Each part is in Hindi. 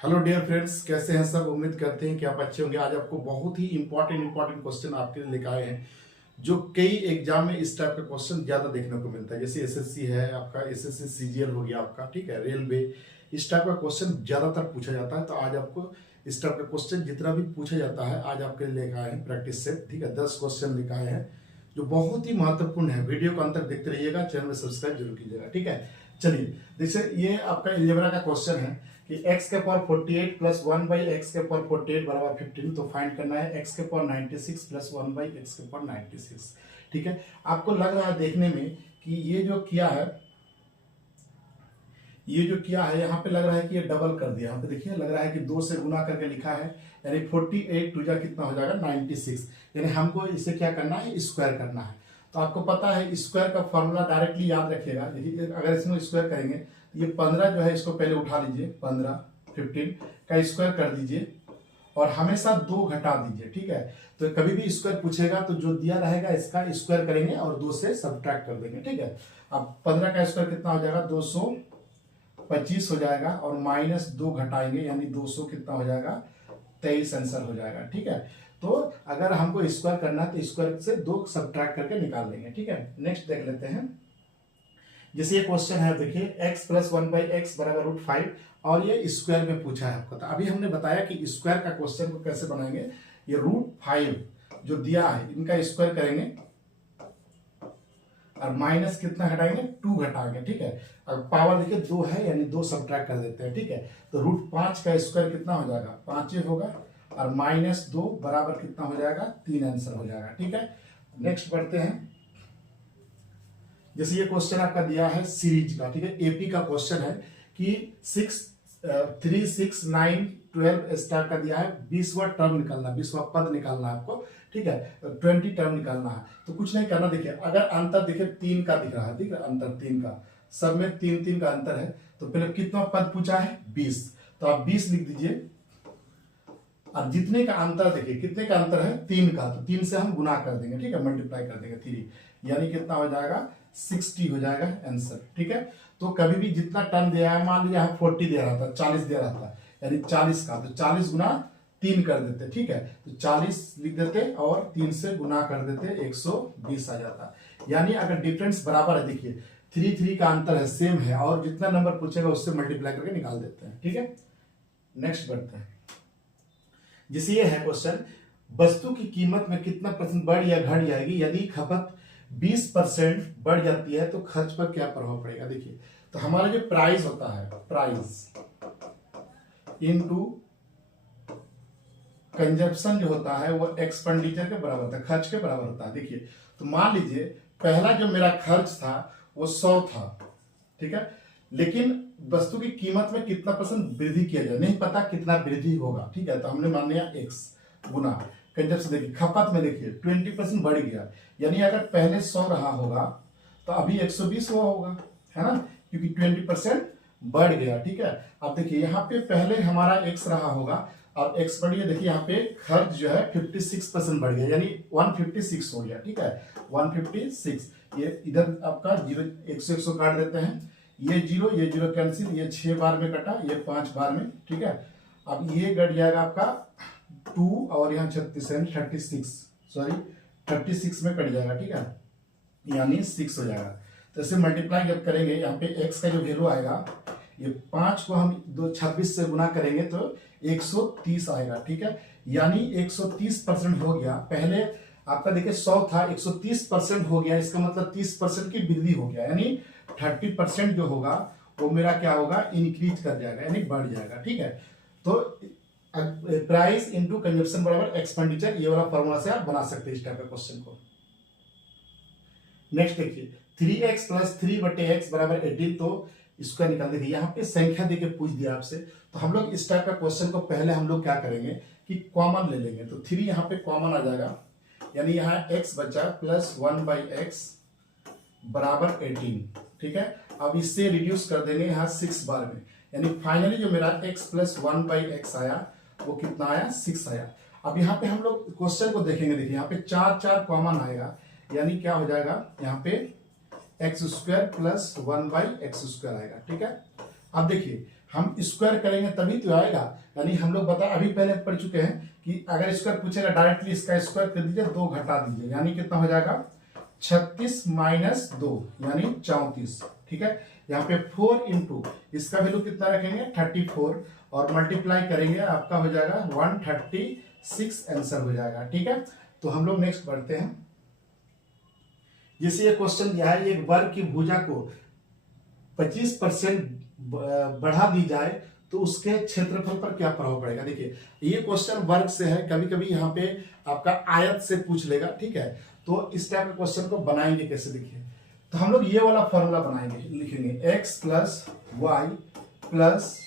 हेलो डियर फ्रेंड्स, कैसे हैं सब। उम्मीद करते हैं कि आप अच्छे होंगे। आज आपको बहुत ही इंपॉर्टेंट क्वेश्चन आपके लिए लेकर आए हैं, जो कई एग्जाम में इस टाइप का क्वेश्चन ज्यादा देखने को मिलता है। जैसे एसएससी है आपका, एसएससी सीजीएल हो गया आपका, ठीक है, रेलवे, इस टाइप का क्वेश्चन ज्यादातर पूछा जाता है। तो आज आपको इस टाइप का क्वेश्चन जितना भी पूछा जाता है आज आपके लिए लेकर आए हैं प्रैक्टिस सेट, ठीक है। 10 क्वेश्चन लेकर आए हैं जो बहुत ही महत्वपूर्ण है। वीडियो को अंत तक देखते रहिएगा, चैनल में सब्सक्राइब जरूर कीजिएगा, ठीक है। चलिए, जैसे ये आपका अलजेब्रा का क्वेश्चन है कि x के पावर 48 प्लस 1 बाई एक्स के पावर 48 बराबर 15। तो फाइंड करना है x के पावर 96 प्लस 1 बाई एक्स के पावर 96, ठीक है। आपको लग रहा है देखने में कि ये जो किया है यहाँ पे लग रहा है कि ये डबल कर दिया। यहाँ पे देखिए लग रहा है कि 2 से गुना करके लिखा है, यानी 48 टू जा कितना हो जाएगा 96, यानी हमको इसे क्या करना है, स्क्वायर करना है। तो आपको पता है स्क्वायर का फॉर्मूला डायरेक्टली याद रखिएगा। देखिए अगर इसमें स्क्वायर करेंगे तो ये 15 जो है इसको पहले उठा लीजिए, 15 का स्क्वायर कर दीजिए और हमेशा 2 घटा दीजिए, ठीक है। तो कभी भी स्क्वायर पूछेगा तो जो दिया रहेगा इसका स्क्वायर करेंगे और 2 से सब्ट्रैक्ट कर देंगे, ठीक है। अब 15 का स्क्वायर कितना हो जाएगा, 225 हो जाएगा और -2 घटाएंगे यानी 200 कितना हो जाएगा, 23 आंसर हो जाएगा, ठीक है। तो अगर हमको स्क्वायर करना है तो स्क्वायर से 2 सब्ट्रैक्ट करके निकाल लेंगे, ठीक है। नेक्स्ट देख लेते हैं। जैसे ये क्वेश्चन है, देखिए x प्लस 1 बाई एक्स बराबर √5 और ये स्क्वायर में पूछा है आपको। तो अभी हमने बताया कि स्क्वायर का क्वेश्चन को कैसे बनाएंगे। ये √5 जो दिया है इनका स्क्वायर करेंगे और माइनस कितना घटाएंगे, 2 घटाएंगे, ठीक है। और पावर देखिए 2 है यानी 2 सब्ट्रैक्ट कर देते हैं, ठीक है। तो √5 का स्क्वायर कितना हो जाएगा, 5 होगा और -2 बराबर कितना हो जाएगा, 3 आंसर हो जाएगा, ठीक है। नेक्स्ट बढ़ते हैं। जैसे ये क्वेश्चन आपका दिया है सीरीज का, ठीक है, एपी का क्वेश्चन है कि 6 3 6 9 12 स्टार का दिया है। 20वां टर्म निकालना, 20वां पद निकालना है आपको, ठीक है। 20 टर्म निकालना है। तो कुछ नहीं करना, देखिए अगर अंतर देखिए 3 का दिख रहा है, ठीक है, अंतर 3 का, सब में 3 का अंतर है। तो पहले कितना पद पूछा है, 20, तो आप 20 लिख दीजिए और जितने का अंतर देखिए कितने का अंतर है, 3 का, तो 3 से हम गुना कर देंगे, ठीक है, मल्टीप्लाई कर देंगे 3, यानी कितना हो जाएगा, 60 हो जाएगा आंसर, ठीक है। तो कभी भी जितना टर्म दिया है, मान लिया 40 दे रहा था, 40 दे रहा था, यानी 40 का, तो 40 गुना 3 कर देते, ठीक है। तो 40 लिख देते और 3 से गुना कर देते, 120 आ जाता। यानी अगर डिफरेंस बराबर है, देखिए 3 का अंतर है, सेम है, और जितना नंबर पूछेगा उससे मल्टीप्लाई करके निकाल देते हैं, ठीक है। नेक्स्ट बढ़ते हैं। जैसे ये है क्वेश्चन, वस्तु की कीमत में कितना % बढ़ या घट जाएगी यदि खपत 20% बढ़ जाती है तो खर्च पर क्या प्रभाव पड़ेगा। देखिए तो हमारा जो प्राइस होता है, प्राइस इनटू कंजप्शन जो होता है वो एक्सपेंडिचर के बराबर होता है, खर्च के बराबर होता है। देखिए तो मान लीजिए पहला जो मेरा खर्च था वो 100 था, ठीक है, लेकिन वस्तु की कीमत में कितना % वृद्धि किया जाए, नहीं पता कितना वृद्धि होगा, ठीक है। तो हमने मान लिया x गुना कंजप्शन, देखिए खपत में देखिए 20% बढ़ गया, यानी अगर पहले 100 रहा होगा तो अभी 120 हुआ होगा, है ना, क्योंकि 20% बढ़ गया, ठीक है। अब देखिए यहाँ पे पहले हमारा x रहा होगा और x बढ़ गया, देखिए यहाँ पे खर्च जो है 56% बढ़ गया, यानी 156 हो गया, ठीक है, 156। ये इधर आपका 0 100 काट देते हैं, ये 0 कैंसिल, ये 6 बार में कटा, ये 5 बार में, ठीक है। अब ये कट जाएगा आपका 2 और यहाँ 36 में कट जाएगा, ठीक है, यानी 6 हो जाएगा। तो इसे मल्टीप्लाई जब करेंगे, यहाँ पे x का जो वैल्यू आएगा, ये 5 को हम 26 से गुना करेंगे तो 130 आएगा, ठीक है, यानी 130% हो गया। पहले आपका देखिए 100 था, 130% हो गया, इसका मतलब 30% की वृद्धि हो गया, यानी 30% जो होगा वो मेरा क्या होगा, इंक्रीज कर जाएगा, यानी बढ़ जाएगा, ठीक है। तो प्राइस इनटू कंजप्शन बराबर एक्सपेंडिचर, ये वाला फॉर्मूला से आप बना सकते हैं इस टाइप का क्वेश्चन को। नेक्स्ट देखिए 3x प्लस 3/x बराबर 18, तो इसका निकाल देखिए, यहाँ पे संख्या देके पूछ दिया आपसे। तो हम लोग इस टाइप का क्वेश्चन को पहले हम लोग क्या करेंगे कि कॉमन ले लेंगे। तो 3 यहाँ पे कॉमन आ जाएगा, यानी यहाँ x बचा प्लस 1/x बराबर 18, ठीक है। अब इससे रिड्यूस कर देंगे यहाँ 6 बार में, यानी फाइनली जो मेरा x प्लस 1/x आया वो कितना आया, 6 आया। अब यहाँ पे हम लोग क्वेश्चन को देखेंगे, देखिए यहाँ पे 4 कॉमन आएगा, यानी क्या हो जाएगा, यहाँ पे x² प्लस 1/x² आएगा, ठीक है। अब देखिए हम स्क्वायर करेंगे तभी तो आएगा। यानी हम लोग अभी पहले पढ़ चुके हैं कि अगर स्क्वायर पूछेगा डायरेक्टली इसका स्क्वायर कर दीजिए, 2 घटा दीजिए, यानी कितना हो जाएगा 36 माइनस 2 यानी 34। ठीक है, यहाँ पे 4 इंटू इसका वैल्यू कितना रखेंगे 34 और मल्टीप्लाई करेंगे, आपका हो जाएगा 136 आंसर हो जाएगा। ठीक है, तो हम लोग नेक्स्ट बढ़ते हैं। जैसे ये क्वेश्चन दिया है, एक वर्ग की भुजा को 25% बढ़ा दी जाए तो उसके क्षेत्रफल पर क्या प्रभाव पड़ेगा। देखिए ये क्वेश्चन वर्ग से है, कभी कभी यहाँ पे आपका आयत से पूछ लेगा। ठीक है, तो इस टाइप के क्वेश्चन को बनाएंगे कैसे, देखिए तो हम लोग ये वाला फॉर्मूला बनाएंगे, लिखेंगे x plus y plus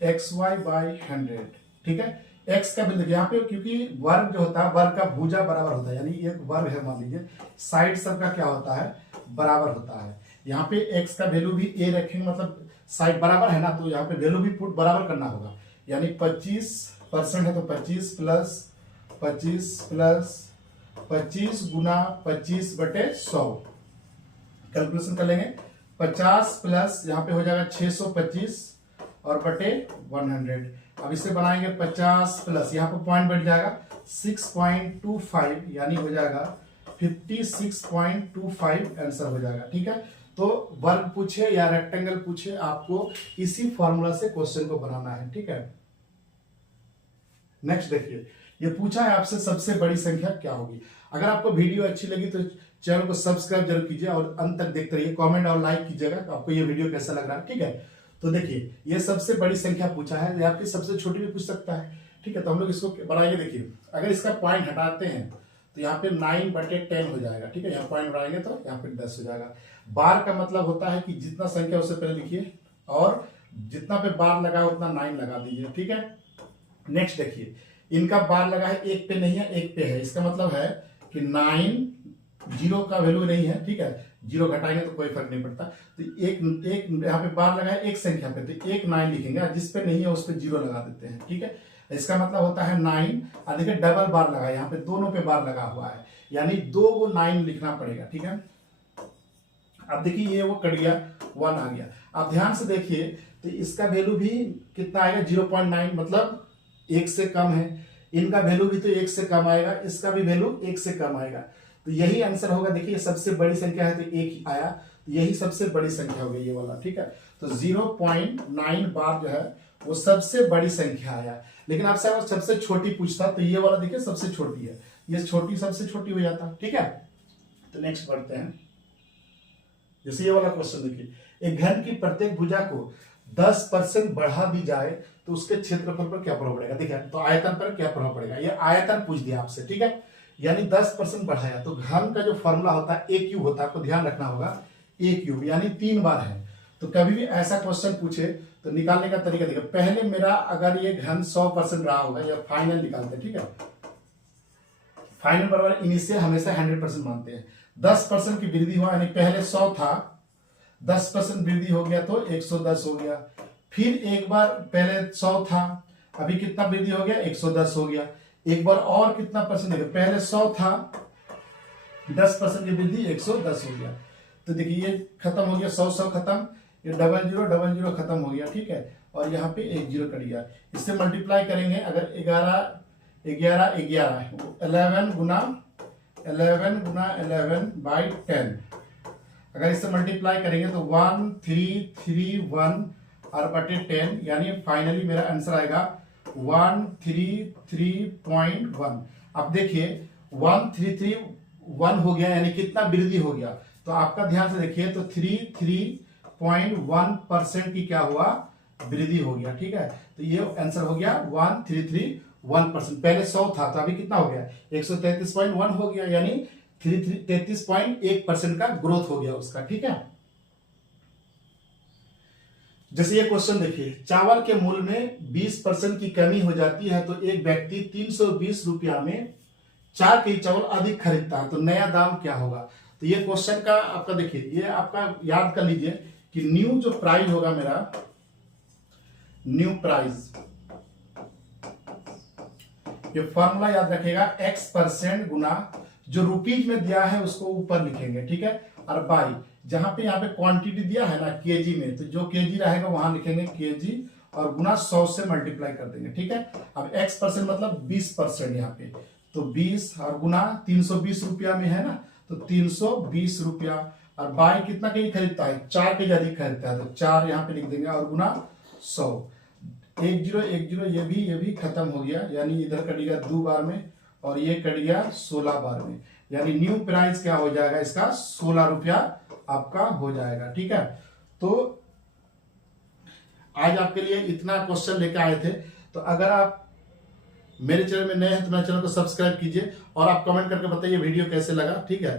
x y by 100। ठीक है, x का बिंदु यहाँ पे, क्योंकि वर्ग जो होता है वर्ग का भुजा बराबर होता है, यानी एक वर्ग है मान लीजिए, साइड सबका क्या होता है बराबर होता है। यहाँ पे x का वैल्यू भी a रखेंगे, मतलब साइड बराबर है ना, तो यहाँ पे वैल्यू भी पुट बराबर करना होगा। यानी 25% है तो 25 प्लस 25 गुना 25/100 कैलकुलेशन कर लेंगे। 50 प्लस यहाँ पे हो जाएगा 625 और बटे 100। अब इसे बनाएंगे 50 प्लस यहाँ पे पॉइंट बढ़ जाएगा 6.25 यानी हो जाएगा 56.25 आंसर हो जाएगा। ठीक है, तो वर्ग पूछे या रेक्टेंगल पूछे, आपको इसी फॉर्मूला से क्वेश्चन को बनाना है। ठीक है, नेक्स्ट देखिए, ये पूछा है आपसे सबसे बड़ी संख्या क्या होगी। अगर आपको वीडियो अच्छी लगी तो चैनल को सब्सक्राइब जरूर कीजिए और अंत तक देखते रहिए, कमेंट और लाइक कीजिएगा तो आपको ये वीडियो कैसा लग रहा है। ठीक है, तो देखिए ये सबसे बड़ी संख्या पूछा है, या आपकी सबसे छोटी भी पूछ सकता है। ठीक है, तो हम लोग इसको बनाएंगे। देखिए अगर इसका पॉइंट हटाते हैं तो यहाँ पे 9/10 हो जाएगा। ठीक है, यहाँ पॉइंट बढ़ाएंगे तो यहाँ पे 10 हो जाएगा। बार का मतलब होता है कि जितना संख्या उससे पहले लिखिए और जितना पे बार लगा उतना 9 लगा दीजिए। ठीक है, नेक्स्ट देखिए, इनका बार लगा है, एक पे नहीं है एक पे है, इसका मतलब है कि 9 जीरो का वैल्यू नहीं है। ठीक है, जीरो घटाएंगे तो कोई फर्क नहीं पड़ता, तो एक यहाँ पे बार लगा है एक संख्या पे, तो एक 9 लिखेंगे, जिस पे नहीं है उस पे जीरो लगा देते हैं। ठीक है, इसका मतलब होता है 9। देखिए डबल बार लगा, यहाँ पे दोनों पे बार लगा हुआ है, यानी 2 को 9 लिखना पड़ेगा। ठीक है, अब देखिए ये वो कट गया, 1 आ गया। अब ध्यान से देखिए तो इसका वैल्यू भी कितना आएगा 0.9, मतलब 1 से कम है। इनका वैल्यू भी तो 1 से कम आएगा, इसका भी वैल्यू 1 से कम आएगा, तो यही आंसर होगा। देखिए सबसे बड़ी संख्या है तो 1 ही आया, तो यही सबसे बड़ी संख्या होगी ये वाला। ठीक है, तो 0.9 बार जो है वो सबसे बड़ी संख्या आया। लेकिन आपसे अगर सबसे छोटी पूछता तो ये वाला देखिए सबसे छोटी है, ये छोटी सबसे छोटी हो जाता। ठीक है, तो नेक्स्ट बढ़ते हैं। जैसे ये वाला क्वेश्चन देखिए, एक घन की प्रत्येक भुजा को 10% बढ़ा दी जाए तो उसके क्षेत्रफल पर क्या प्रभाव पड़ेगा। देखिए तो आयतन पर क्या प्रभाव पड़ेगा, ये आयतन पूछ दिया आपसे। ठीक है, यानी 10% बढ़ाया तो घन का जो फॉर्मूला होता है ए क्यूब होता है, आपको ध्यान रखना होगा ए क्यूब, यानी 3 बार है। तो कभी भी ऐसा क्वेश्चन पूछे तो निकालने का तरीका देखिए, पहले मेरा अगर ये घन 100% रहा होगा, या फाइनल निकालते हैं। ठीक है, फाइनल बराबर इनिशियल हमेशा 100% मानते हैं। 10% की वृद्धि हुआ, यानी पहले 100 था, 10% वृद्धि हो गया तो 110 हो गया। फिर एक बार पहले 100 था, अभी कितना वृद्धि हो गया 110 हो गया। एक बार और कितना परसेंट है, पहले 100 था, 10% की वृद्धि 110 हो गया। तो देखिए ये खत्म हो गया, 100 खत्म, ये डबल जीरो खत्म हो गया। ठीक है, और यहाँ पे 1 0 कट गया। इससे मल्टीप्लाई करेंगे, अगर 11 11 गुना 11/10, अगर इससे मल्टीप्लाई करेंगे तो 1331 और बटे 10, यानी फाइनली मेरा आंसर आएगा 133.1। अब देखिए 1331 हो गया, यानी कितना वृद्धि हो गया, तो आपका ध्यान से देखिए तो 33.1% की क्या हुआ वृद्धि हो गया। ठीक है, तो ये आंसर हो गया 1331%। पहले 100 था तो अभी कितना हो गया 133.1 हो गया, यानी 33.1% का ग्रोथ हो गया उसका। ठीक है, जैसे ये क्वेश्चन देखिए, चावल के मूल्य में 20% की कमी हो जाती है तो एक व्यक्ति 320 रुपया में 4 केजी चावल अधिक खरीदता है, तो नया दाम क्या होगा। तो ये क्वेश्चन का आपका देखिए, ये आपका याद कर लीजिए कि न्यू जो प्राइस होगा मेरा, न्यू प्राइस, ये फॉर्मूला याद रखेगा, x% गुना जो रुपीज में दिया है उसको ऊपर लिखेंगे। ठीक है, और बाई जहां पे यहाँ पे क्वांटिटी दिया है ना केजी में, तो जो केजी रहेगा वहां लिखेंगे केजी और गुना 100 से मल्टीप्लाई कर देंगे। ठीक है, अब x% मतलब 20% यहाँ पे, तो 20 और गुना 320 रुपया में है ना, तो 320 रुपया। और बाई कितना केजी खरीदता है, 4 केजी अधिक खरीदता है, तो 4 यहाँ पे लिख देंगे और गुना 100। 1010 ये भी खत्म हो गया, यानी इधर कट गया 2 बार में और ये कट गया 16 बार में, यानी न्यू प्राइस क्या हो जाएगा इसका, 16 रुपया आपका हो जाएगा। ठीक है, तो आज आपके लिए इतना क्वेश्चन लेकर आए थे। तो अगर आप मेरे चैनल में नए हैं तो मेरे चैनल को सब्सक्राइब कीजिए और आप कमेंट करके बताइए वीडियो कैसे लगा। ठीक है।